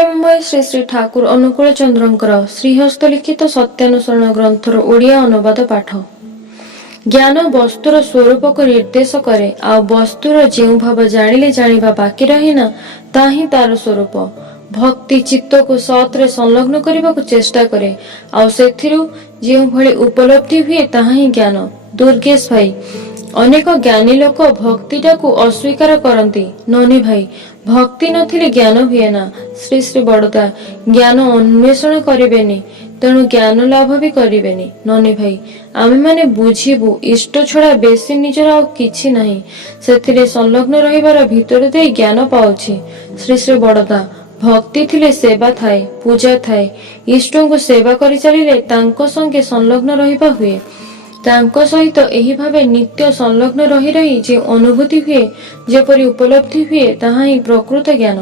ପ୍ରେମମୟ ଶ୍ରୀ ଶ୍ରୀ ଠାକୁର ଅନୁକୂଳ ଚନ୍ଦ୍ରଙ୍କର ଶ୍ରୀହସ୍ତ ଲିଖିତ ସତ୍ୟାନୁସରଣ ଗ୍ରନ୍ଥର ଓଡ଼ିଆ ଅନୁବାଦ ପାଠ। ଜ୍ଞାନ ବସ୍ତୁର ସ୍ୱରୂପକୁ ନିର୍ଦ୍ଦେଶ କରେ, ଆଉ ବସ୍ତୁର ଯେଉଁ ଭାବ ଜାଣିଲେ ଜାଣିବା ବାକି ରହେନା, ତାହା ହିଁ ତାର ସ୍ୱରୂପ। ଭକ୍ତି ଚିତ୍ତକୁ ସତରେ ସଂଲଗ୍ନ କରିବାକୁ ଚେଷ୍ଟା କରେ, ଆଉ ସେଥିରୁ ଯେଉଁଭଳି ଉପଲବ୍ଧି ହୁଏ ତାହା ହିଁ ଜ୍ଞାନ। ଦୁର୍ଗେଶ ଭାଇ। ଅନେକ ଜ୍ଞାନୀ ଲୋକ ଭକ୍ତିଟାକୁ ଅସ୍ୱୀକାର କରନ୍ତି। ନନୀ ଭାଇ। ଭକ୍ତି ନଥିଲେ ଜ୍ଞାନ ହୁଏ ନା। ଶ୍ରୀ ଶ୍ରୀ ବଡ଼ଦା। ଜ୍ଞାନ ଅନ୍ୱେଷଣ କରିବେନି, ତେଣୁ ଜ୍ଞାନ ଲାଭ ବି କରିବେନି। ନନୀ ଭାଇ। ଆମେମାନେ ବୁଝିବୁ ଇଷ୍ଟ ଛଡ଼ା ବେଶୀ ନିଜର ଆଉ କିଛି ନାହିଁ, ସେଥିରେ ସଂଲଗ୍ନ ରହିବାର ଭିତର ଦେଇ ଜ୍ଞାନ ପାଉଛି। ଶ୍ରୀ ଶ୍ରୀ ବଡ଼ଦା। ଭକ୍ତି ଥିଲେ ସେବା ଥାଏ, ପୂଜା ଥାଏ। ଇଷ୍ଟଙ୍କୁ ସେବା କରି ଚାଲିଲେ ତାଙ୍କ ସଙ୍ଗେ ସଂଲଗ୍ନ ରହିବା ହୁଏ। ତାଙ୍କ ସହିତ ଏହି ଭାବେ ନିତ୍ୟ ସଂଲଗ୍ନ ରହି ରହି ଯେ ଅନୁଭୂତି ହୁଏ, ଯେପରି ଉପଲବ୍ଧି ହୁଏ, ତାହା ହିଁ ପ୍ରକୃତ ଜ୍ଞାନ।